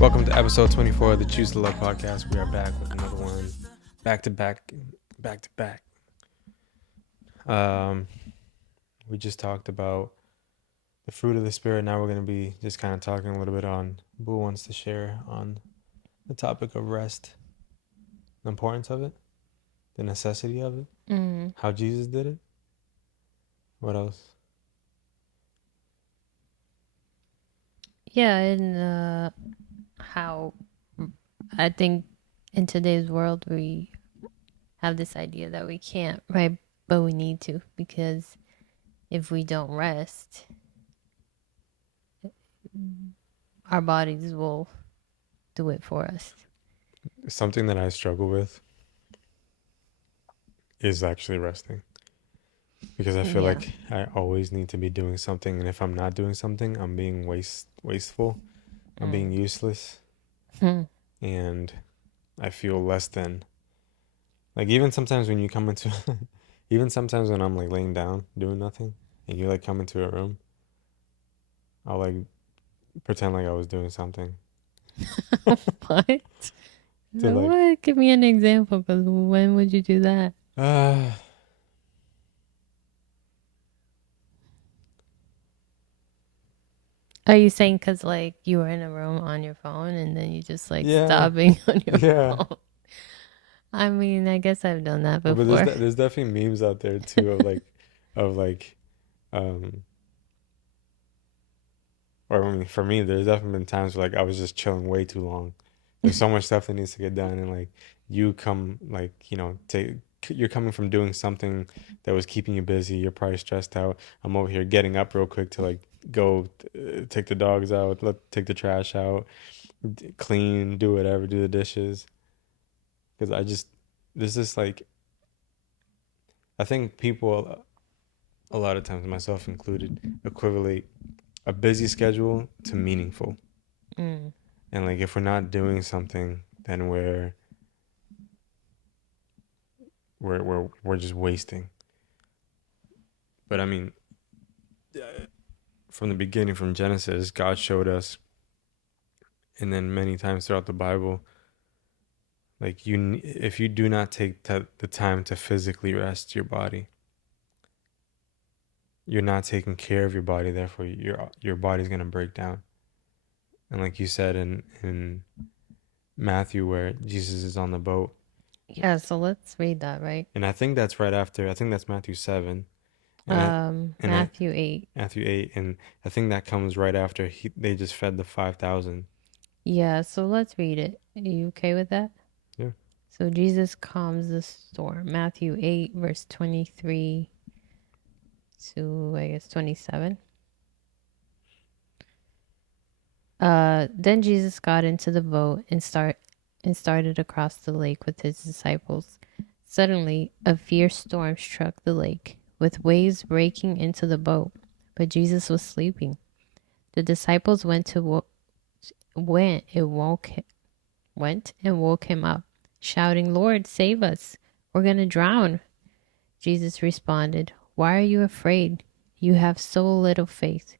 Welcome to episode 24 of the Choose to Love podcast. We are back with another one, back to back, back to back. We just talked about the fruit of the spirit. Now we're going to be just kind of talking a little bit on who wants to share on the topic of rest, the importance of it, the necessity of it, how Jesus did it. What else? Yeah, and how I think in today's world we have this idea that we can't, right? But we need to, because if we don't rest, our bodies will do it for us. Something that I struggle with is actually resting. Because I feel like I always need to be doing something, and if I'm not doing something, I'm being wasteful. I'm being useless, and I feel less than. Like even sometimes when you come into, even sometimes when I'm like laying down doing nothing, and you like come into a room, I'll like pretend like I was doing something. What? To like, What? Give me an example, because when would you do that? uh, Are you saying because like you were in a room on your phone and then you just like yeah, stopping on your yeah. phone? I mean, I guess I've done that But there's before. there's definitely memes out there too of like, um, or I mean, for me, there's definitely been times where like I was just chilling way too long. There's so much stuff that needs to get done, and like you come like take you're coming from doing something that was keeping you busy. You're probably stressed out. I'm over here getting up real quick to like go take the dogs out, take the trash out, clean, do whatever, do the dishes. Because I just there's this like I think people a lot of times, myself included, equivalent a busy schedule to meaningful. Mm. And like if we're not doing something, then we're just wasting. But I mean, from the beginning, from Genesis, God showed us, and then many times throughout the Bible, like if you do not take the time to physically rest your body, you're not taking care of your body. Therefore, your body's gonna break down. And like you said in Matthew, where Jesus is on the boat, Yeah, so let's read that, right? and I think that's right after. I think that's Matthew 7, and I Matthew 8. Matthew 8, and I think that comes right after they just fed the 5,000. Yeah, so let's read it. Are you okay with that? Yeah. So Jesus calms the storm. Matthew 8, verse 23 to, I guess, 27. Then Jesus got into the boat and started across the lake with his disciples. Suddenly, a fierce storm struck the lake, with waves breaking into the boat, but Jesus was sleeping. The disciples went and woke him up, shouting, "Lord, save us! We're going to drown." Jesus responded, "Why are you afraid? You have so little faith."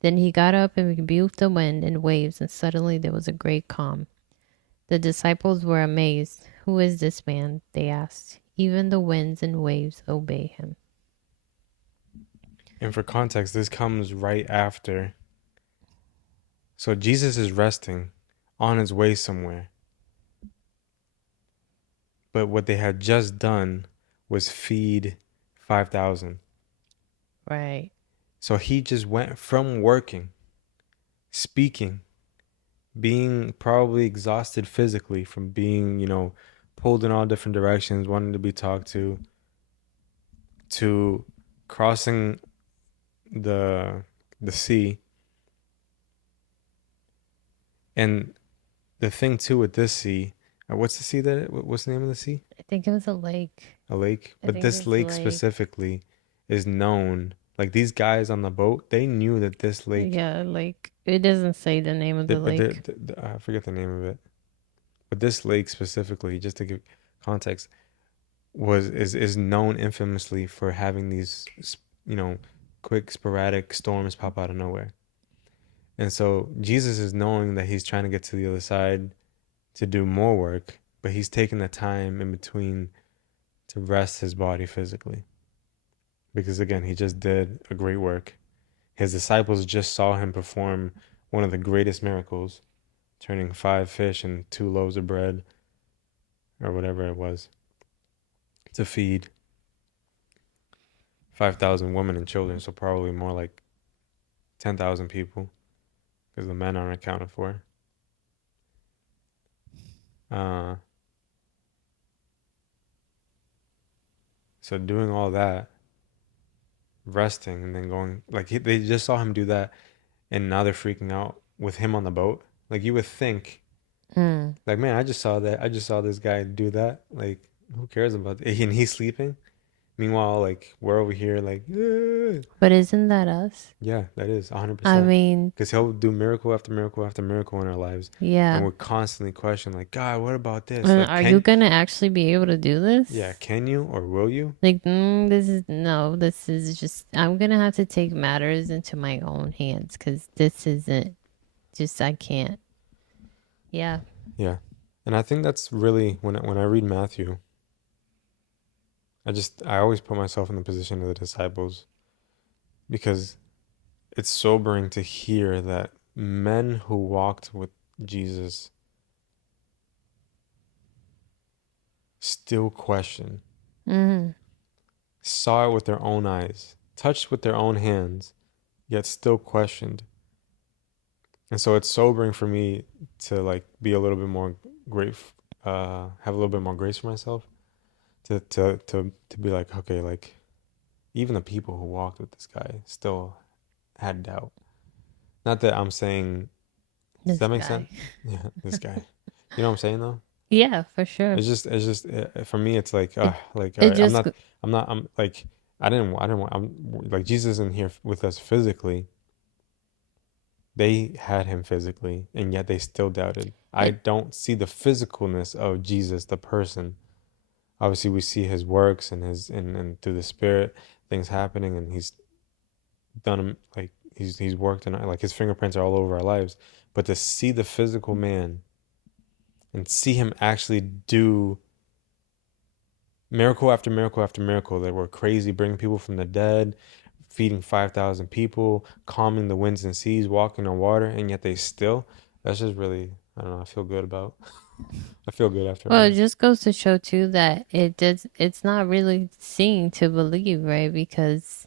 Then he got up and rebuked the wind and waves, and suddenly there was a great calm. The disciples were amazed. "Who is this man?" they asked. "Even the winds and waves obey him." And for context, this comes right after. So Jesus is resting on his way somewhere. But what they had just done was feed 5,000. Right. So he just went from working, speaking, being probably exhausted physically from being, pulled in all different directions, wanting to be talked to crossing the sea. And the thing too with this sea, what's the sea what's the name of the sea? I think it was a lake. A lake. I But think it this was a lake lake. specifically is known. Like these guys on the boat, they knew that this lake. Yeah, like it doesn't say the name of the But lake. I forget the name of it. But this lake specifically, just to give context, is known infamously for having these, you know, quick sporadic storms pop out of nowhere. And so Jesus is knowing that he's trying to get to the other side to do more work, but he's taking the time in between to rest his body physically. Because again, he just did a great work. His disciples just saw him perform one of the greatest miracles, turning 5 fish and 2 loaves of bread, or whatever it was, to feed 5,000 women and children. So probably more like 10,000 people, because the men aren't accounted for. Uh, so doing all that, resting, and then going, like they just saw him do that, and now they're freaking out with him on the boat. Like you would think, Mm. like, man, I just saw that. I just saw this guy do that. Like, who cares about it? And he's sleeping. Meanwhile, like we're over here, like, But isn't that us? yeah, that is I 100%. mean, Because he'll do miracle after miracle after miracle in our lives, and yeah. we're constantly questioning, like, God, what about this? And Like, are you can, gonna actually be able to do yeah, this? can you or will you? Like, this is no, this is just, I'm gonna have to take matters into my own hands because this isn't just, I can't. Yeah. Yeah, and I think that's really when I read Matthew, I always put myself in the position of the disciples because it's sobering to hear that men who walked with Jesus still question, Mm-hmm. saw it with their own eyes, touched with their own hands, yet still questioned. And so it's sobering for me to like be a little bit more grateful, have a little bit more grace for myself to be like, okay, like even the people who walked with this guy still had doubt. Not that I'm saying, does This that make sense? guy. Yeah, this guy. You know what I'm saying though? Yeah, for sure. It's just for me. It's like, It like, all it right, just I'm like, I didn't want, I'm like, Jesus isn't here with us physically. They had him physically, and yet they still doubted. I it don't see the physicalness of Jesus, the person. Obviously, we see his works and and through the Spirit, things happening, and he's done them like he's worked and like his fingerprints are all over our lives. But to see the physical man and see him actually do miracle after miracle after miracle that were crazy, bringing people from the dead, feeding 5,000 people, calming the winds and seas, walking on water, and yet they still, that's just really, I don't know, I feel good about. I feel good after well, all it this. just goes to show too that it's not really seeing to believe, right? Because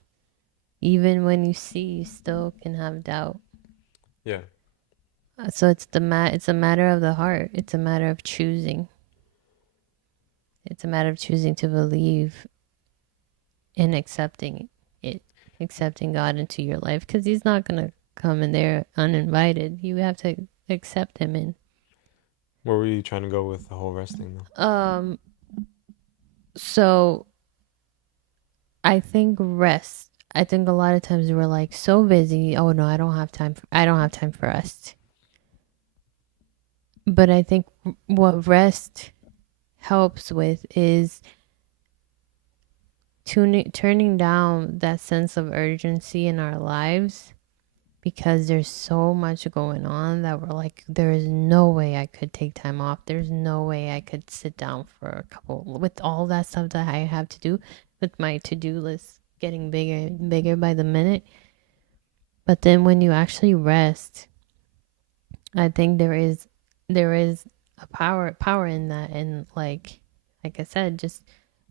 even when you see, you still can have doubt. Yeah. So it's a matter of the heart. It's a matter of choosing. It's a matter of choosing to believe and accepting it, accepting God into your life because He's not gonna come in there uninvited. You have to accept Him in. Where were you trying to go with the whole rest thing though? Um. So I think rest. I think a lot of times we're like so busy. Oh no, I don't have time. I don't have time for rest. But I think what rest helps with is turning down that sense of urgency in our lives because there's so much going on that we're like, there is no way I could take time off. There's no way I could sit down for a couple with all that stuff that I have to do with my to-do list getting bigger and bigger by the minute. But then when you actually rest, I think there is a power in that, and like I said, just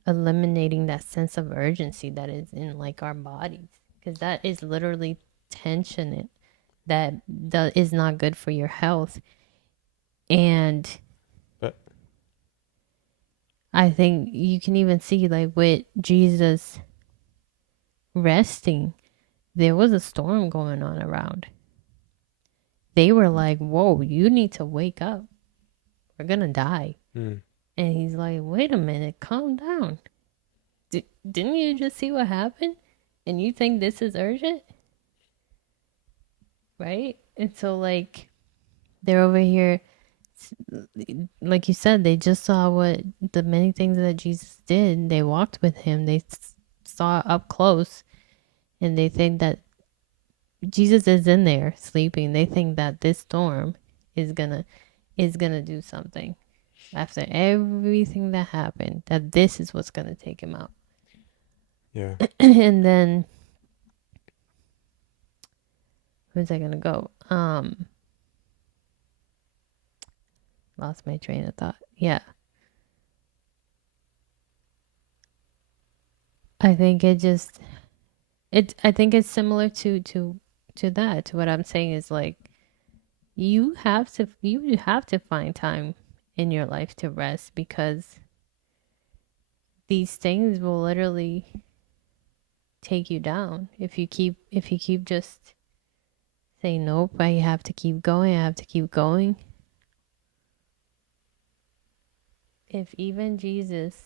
eliminating that sense of urgency that is in like our bodies, because that is literally tension that is not good for your health. And But I think you can even see like with Jesus resting, there was a storm going on around. They were like, whoa, you need to wake up, we're gonna die. mm, And he's like, wait a minute, calm down. Didn't you just see what happened? And you think this is urgent? Right? And so, like, they're over here, like you said, they just saw what the many things that Jesus did. They walked with him, they saw up close, and they think that Jesus is in there sleeping. They think that this storm is gonna do something after everything that happened, that this is what's gonna take him out. Yeah. And then where's I gonna go? Lost my train of thought. Yeah. I think I think it's similar to that. To what I'm saying is like you have to find time in your life to rest, because these things will literally take you down if you keep just saying nope. I have to keep going. I have to keep going. If even Jesus,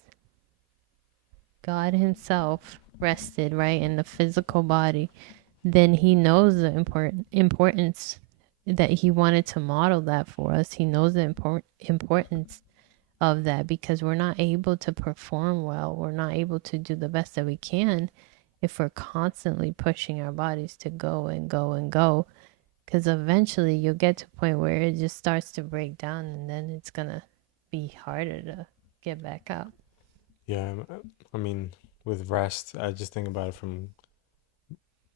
God himself, rested right in the physical body, then he knows the importance that he wanted to model that for us. He knows the importance of that, because we're not able to perform well. We're not able to do the best that we can if we're constantly pushing our bodies to go and go and go. Because eventually you'll get to a point where it just starts to break down, and then it's going to be harder to get back up. Yeah. I mean, with rest, I just think about it from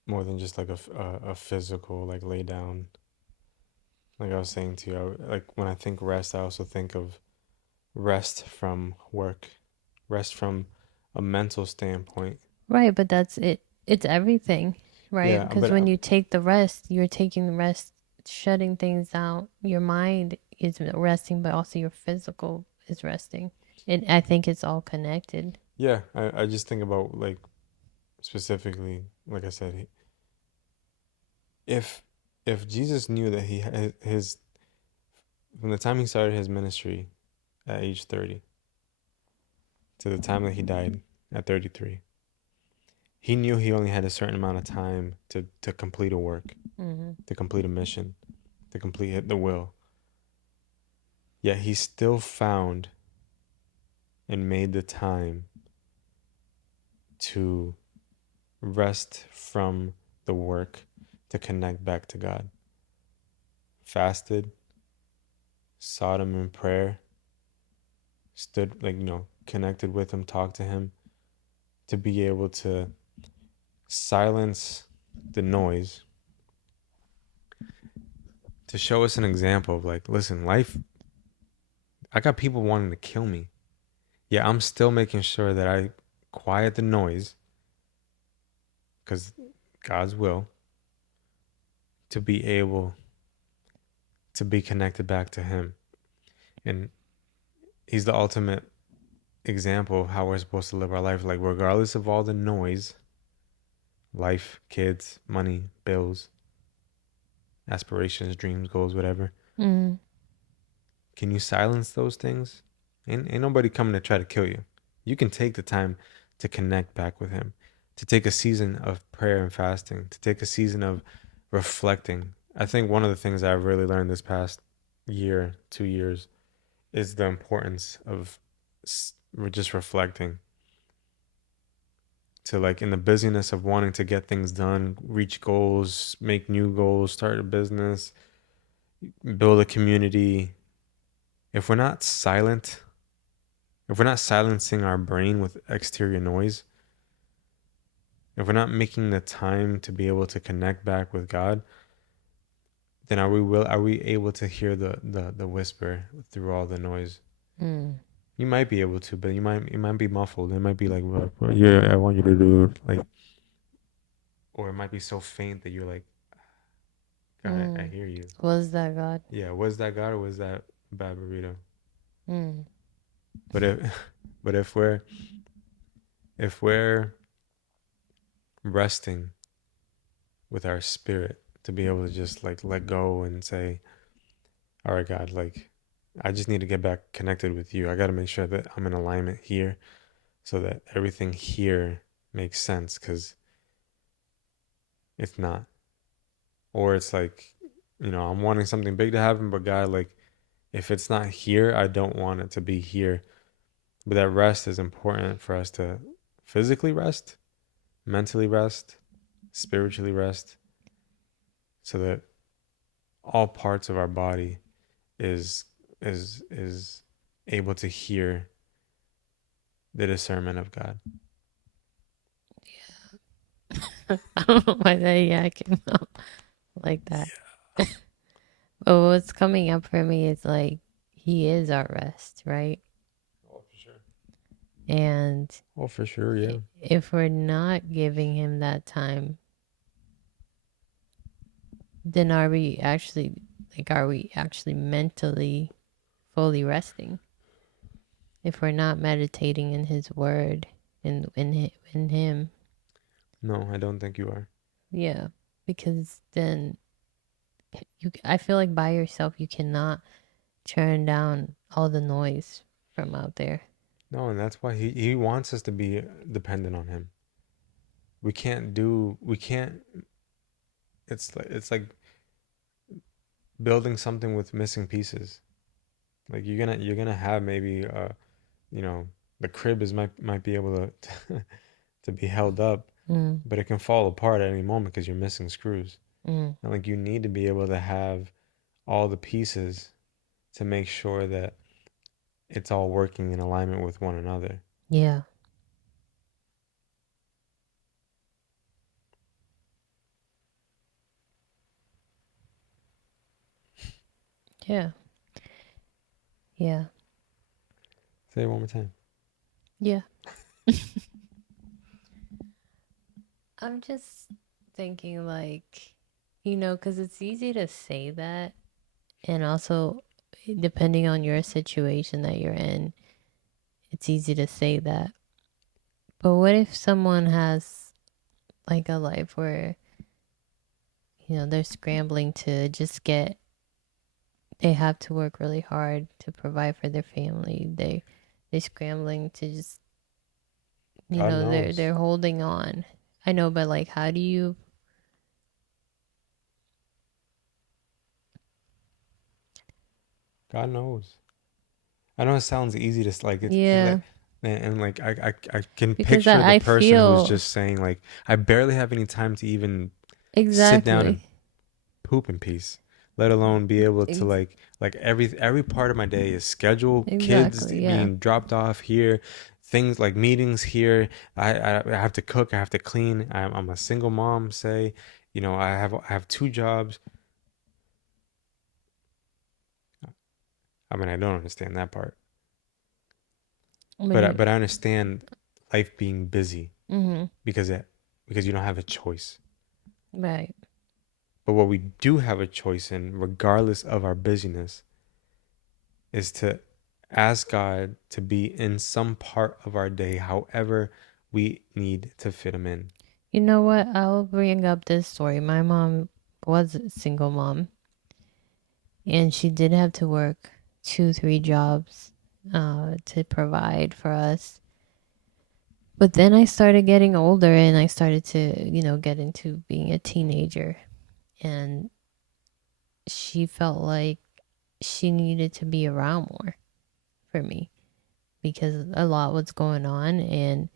more than just like a physical, like lay down. Like I was saying to you, like when I think rest, I also think of rest from work, rest from a mental standpoint. Right, but that's it. It's everything, right? Yeah, Because but when you take the rest, you're taking the rest, shutting things out. Your mind is resting, but also your physical is resting. And I think it's all connected. yeah, I just think about like specifically, like I said, if if Jesus knew that he had his from the time he started his ministry at age 30 to the time that he died at 33, he knew he only had a certain amount of time to complete a work, Mm-hmm. to complete a mission, to complete the will. Yet he still found and made the time to rest from the work to connect back to God. Fasted, sought him in prayer, stood like, connected with him, talked to him, to be able to silence the noise, to show us an example of like, listen, life, I got people wanting to kill me. Yeah, I'm still making sure that I quiet the noise because God's will, to be able to be connected back to him. And he's the ultimate example of how we're supposed to live our life. Like, regardless of all the noise, life, kids, money, bills, aspirations, dreams, goals, whatever. Mm-hmm. Can you silence those things? Ain't nobody coming to try to kill you. You can take the time to connect back with him, to take a season of prayer and fasting, to take a season of reflecting. I think one of the things I've really learned this past year, 2 years, is the importance of just reflecting. To like in the busyness of wanting to get things done, reach goals, make new goals, start a business, build a community. If we're not silent, if we're not silencing our brain with exterior noise, if we're not making the time to be able to connect back with God, then are we able to hear the whisper through all the noise? Mm. You might be able to, but it might be muffled. It might be like, yeah, I want you to do like, or it might be so faint that you're like, God, I Mm. hear you. Was that God? Yeah, was that God or was that bad burrito? Mm. But if but if we're resting with our spirit to be able to just like let go and say, all right, God, like I just need to get back connected with you. I got to make sure that I'm in alignment here so that everything here makes sense, because if not, or it's like, I'm wanting something big to happen, but God, like if it's not here, I don't want it to be here. But that rest is important for us to physically rest, mentally rest, spiritually rest, so that all parts of our body is is able to hear the discernment of God. I don't know why that yeah came up like that. But what's coming up for me is like he is our rest, right? Oh, for sure. And Oh, for sure, yeah. if we're not giving him that time, then are we actually mentally fully resting? If we're not meditating in his word in him. No, I don't think you are. Yeah, because then I feel like by yourself you cannot turn down all the noise from out there. No, and that's why he wants us to be dependent on him. We can't it's like building something with missing pieces. Like you're gonna have maybe you know, the crib is might be able to to be held up, Mm, but it can fall apart at any moment because you're missing screws. mm, And like you need to be able to have all the pieces to make sure that it's all working in alignment with one another. yeah, yeah, yeah, Say it one more time. yeah. I'm just thinking like, because it's easy to say that, and also depending on your situation that you're in, it's easy to say that. But what if someone has like a life where, they're scrambling to just they have to work really hard to provide for their family. They're scrambling to just, God they're knows. holding on. I know, but like, how do you? God knows. I know it sounds easy to like it's Yeah, like and like I can because picture the I person who's feel just saying like I barely have any time to even sit down exactly, and poop in peace, let alone be able to Ex- like every part of my day is schedule, kids exactly, yeah. being dropped off here, things like meetings here. I have to cook, I have to clean. I'm a single mom, say, I have two jobs. I mean, I don't understand that part, When you, but I understand life being busy mm-hmm, because because you don't have a choice. right. But what we do have a choice in, regardless of our busyness, is to ask God to be in some part of our day, however we need to fit Him in. You know what? I'll bring up this story. My mom was a single mom, and she did have to work 2, 3 jobs to provide for us. But then I started getting older and I started to, get into being a teenager. And she felt like she needed to be around more for me because a lot was going on and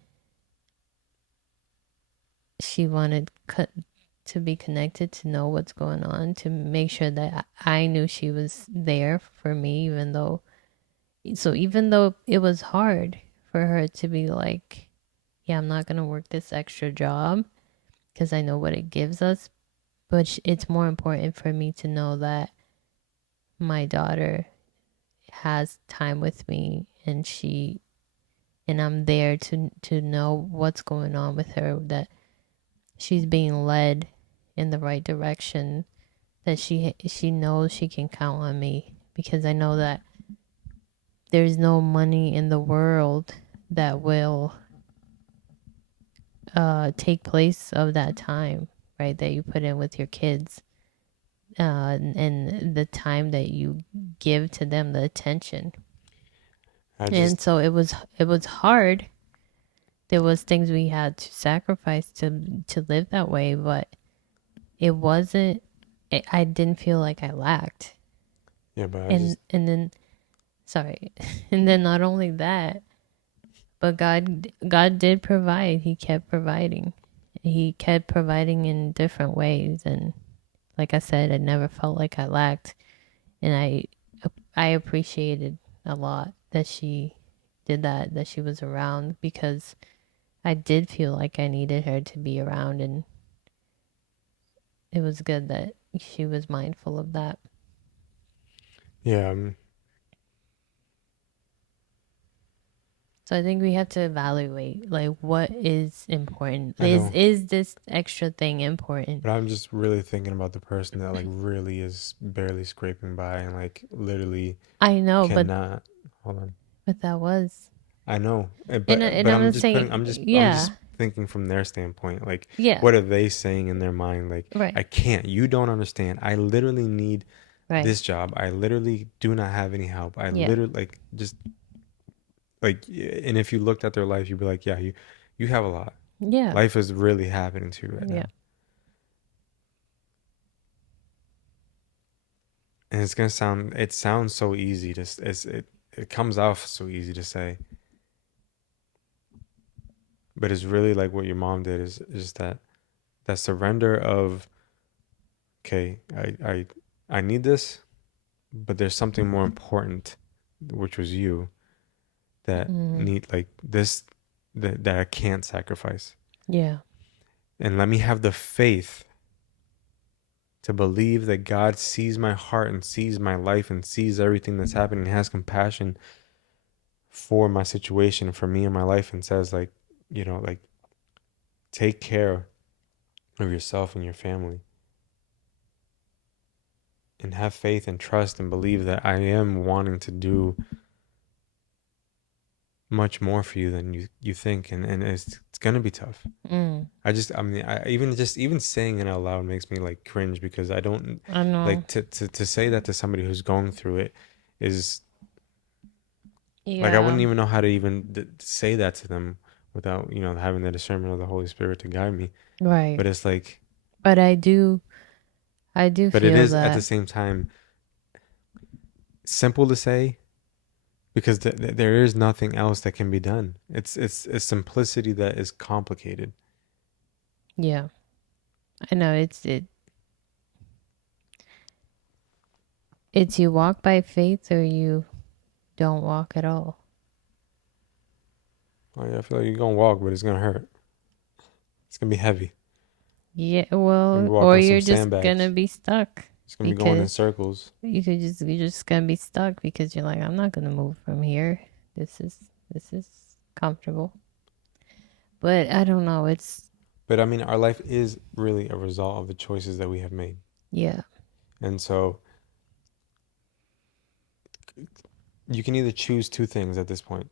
she wanted to be connected, to know what's going on, to make sure that I knew she was there for me, even though it was hard for her to be like, yeah, I'm not going to work this extra job because I know what it gives us. But it's more important for me to know that my daughter has time with me and I'm there to know what's going on with her, that she's being led in the right direction, that she knows she can count on me because I know that there's no money in the world that will take place of that time, right, that you put in with your kids, and the time that you give to them, the attention. I And just, so it was hard. There was things we had to sacrifice to live that way, but it wasn't. I didn't feel like I lacked. yeah, but I just, And then sorry, and then not only that, but God did provide. He kept providing. He kept providing in different ways, and like I said, I never felt like I lacked, and I appreciated a lot that she did that, that she was around, because I did feel like I needed her to be around, and it was good that she was mindful of that. Yeah, So I think we have to evaluate like what is important. I know. Is this extra thing important? But I'm just really thinking about the person that like really is barely scraping by and like literally I know, cannot. Hold on. but that was, I know, and but I'm I'm not just putting. saying, I'm yeah, just thinking from their standpoint. Like, yeah, what are they saying in their mind? Like, right, I can't. You don't understand. I literally need right, this job. I literally do not have any help. I yeah, literally like just like. And if you looked at their life, you'd be like, yeah, you have a lot. yeah, Life is really happening to you right yeah, now, and it's gonna sound. It sounds so easy to. It comes off so easy to say, but it's really like what your mom did. Is that surrender of, okay, I need this, but there's something more important, which was you, that mm, need like this, that I can't sacrifice. yeah, And let me have the faith to believe that God sees my heart and sees my life and sees everything that's happening and has compassion for my situation, for me and my life, and says like, like take care of yourself and your family and have faith and trust and believe that I am wanting to do much more for you than you think, and it's gonna be tough. mm, I mean, I even saying it out loud makes me like cringe because I don't I know, like to say that to somebody who's going through it is like I yeah, wouldn't even know how to even say that to them without having the discernment of the Holy Spirit to guide me. right. But it's like, But I do but it feel is at the that, same time simple to say because there is nothing else that can be done. It's a simplicity that is complicated. yeah, I know it's you walk by faith or you don't walk at all. Oh yeah, I feel like you're gonna walk, but it's gonna hurt. It's gonna be heavy. Yeah, You're gonna well, be walking or on some you're just gonna sandbags. be stuck It's gonna be going in because circles. you're just gonna be stuck because you're like, I'm not gonna move from here. This is comfortable. But I don't know. It's, But I mean, our life is really a result of the choices that we have made. yeah, And so you can either choose two things at this point.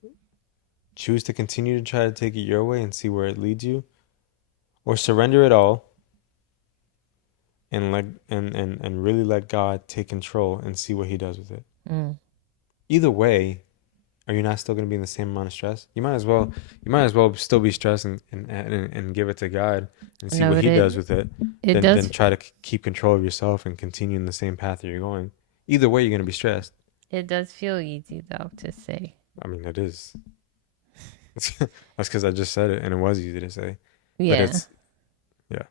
Choose to continue to try to take it your way and see where it leads you, or surrender it all and and really let God take control and see what he does with it. mm, Either way, are you not still going to be in the same amount of stress? You might as well still be stressed and give it to God and see no, what but he does with it it than does try to keep control of yourself and continue in the same path that you're going. Either way, you're going to be stressed. it does feel easy though to say. I mean, it is. That's because I just said it and it was easy to say. But Yeah, it's, yeah.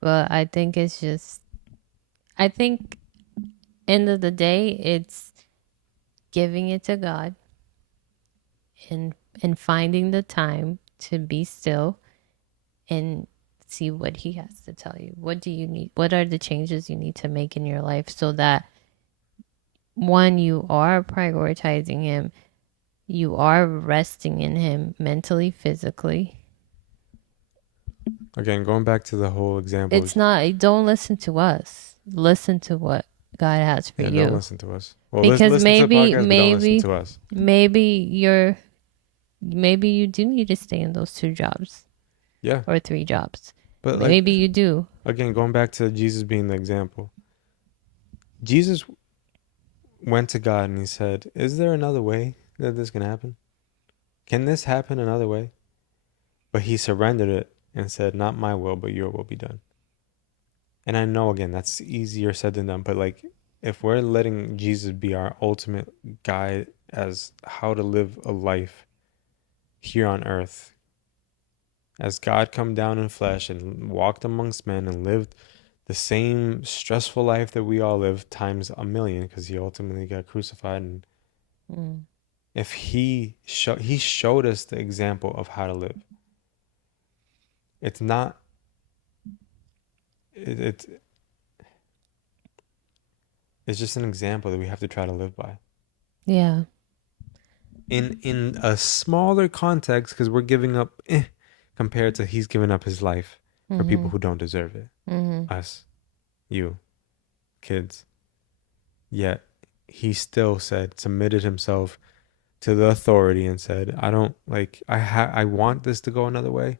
but I think it's just, I think end of the day, it's giving it to God and finding the time to be still and see what he has to tell you. What do you need? What are the changes you need to make in your life so that one, you are prioritizing him, you are resting in him mentally, physically. Again, going back to the whole example, It's not, don't listen to us. Listen to what God has for yeah, don't you. listen to us. Well, Because listen to the podcast, but don't listen to us. maybe maybe you do need to stay in those 2 jobs Yeah. or 3 jobs. But like, Maybe you do. again, going back to Jesus being the example, Jesus went to God and he said, is there another way that this can happen? Can this happen another way? But he surrendered it and said, not my will, but your will be done. And I know, again, that's easier said than done, but like, if we're letting Jesus be our ultimate guide as how to live a life here on earth, as God come down in flesh and walked amongst men and lived the same stressful life that we all live times a million, because he ultimately got crucified. And Mm. if he showed us the example of how to live. It's not it's it's just an example that we have to try to live by Yeah. in a smaller context, because we're giving up compared to he's giving up his life for people Mhm. who don't deserve it. Mhm. Us, you, kids. Yet he still submitted himself to the authority and said, I don't like I want this to go another way,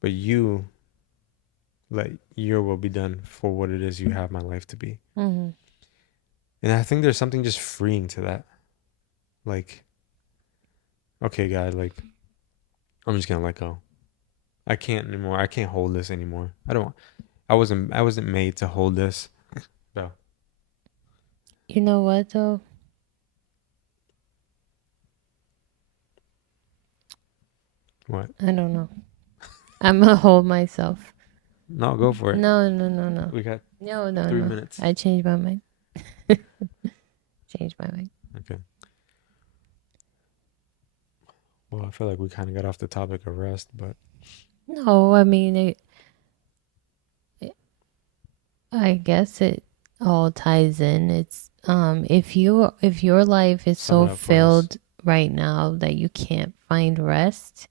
but you let your will be done for what it is you have my life to be. Mhm. And I think there's something just freeing to that. Like, okay, God, like I'm just gonna let go. I can't anymore. I can't hold this anymore. I wasn't made to hold this. So You know what though? what? I don't know. I'm gonna hold myself. No, go for it. No, no, no, no. We got No, no, three no. minutes. I changed my mind. Changed my mind. Okay. Well, I feel like we kind of got off the topic of rest, but No, I mean, I guess it all ties in. It's if your life is sum so it up for us. filled right now that you can't find rest,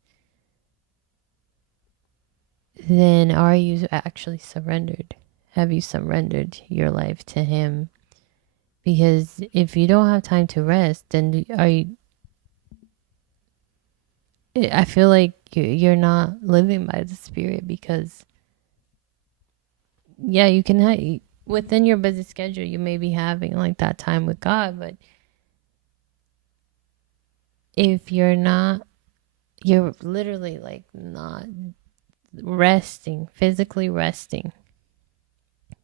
then are you actually surrendered? Have you surrendered your life to him? Because if you don't have time to rest, then are you, I feel like you're not living by the spirit because yeah, you can have within your busy schedule you may be having like that time with God, but if you're not, you're literally like not resting, physically resting,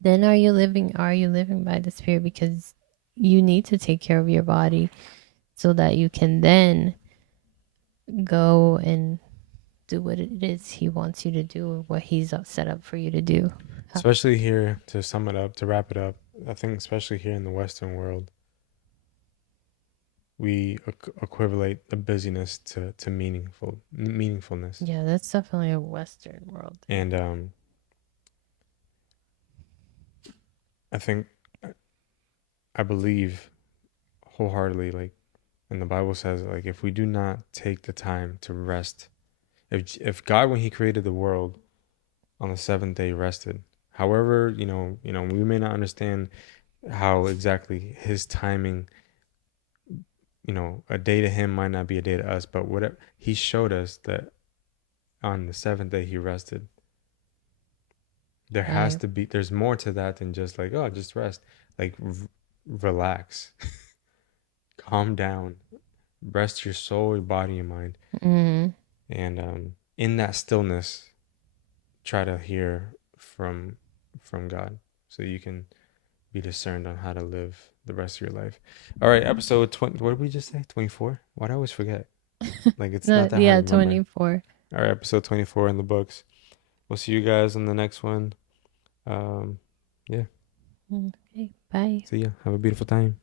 then are you living by the spirit? Because you need to take care of your body so that you can then go and do what it is he wants you to do, what he's set up for you to do. Especially here, to sum it up, to wrap it up, I think especially here in the Western world, we equivalate the busyness to meaningfulness. Yeah, that's definitely a Western world thing. And I think I believe wholeheartedly, like, and the Bible says, like, if we do not take the time to rest, if God, when He created the world on the seventh day, rested, however, we may not understand how exactly His timing, a day to Him might not be a day to us, but whatever He showed us that on the seventh day He rested. Right. There's more to that than just like, oh, just rest. Like, relax, calm down, rest your soul, your body, and mind. Mm-hmm. And in that stillness, try to hear from God, so you can be discerned on how to live the rest of your life. All right, episode 20. What did we just say? 24? Why do I always forget? Like, it's No, not that hard yeah, to remember. 24. All right, episode 24 in the books. We'll see you guys in the next one. Um, yeah. Okay, bye. See ya. Have a beautiful time.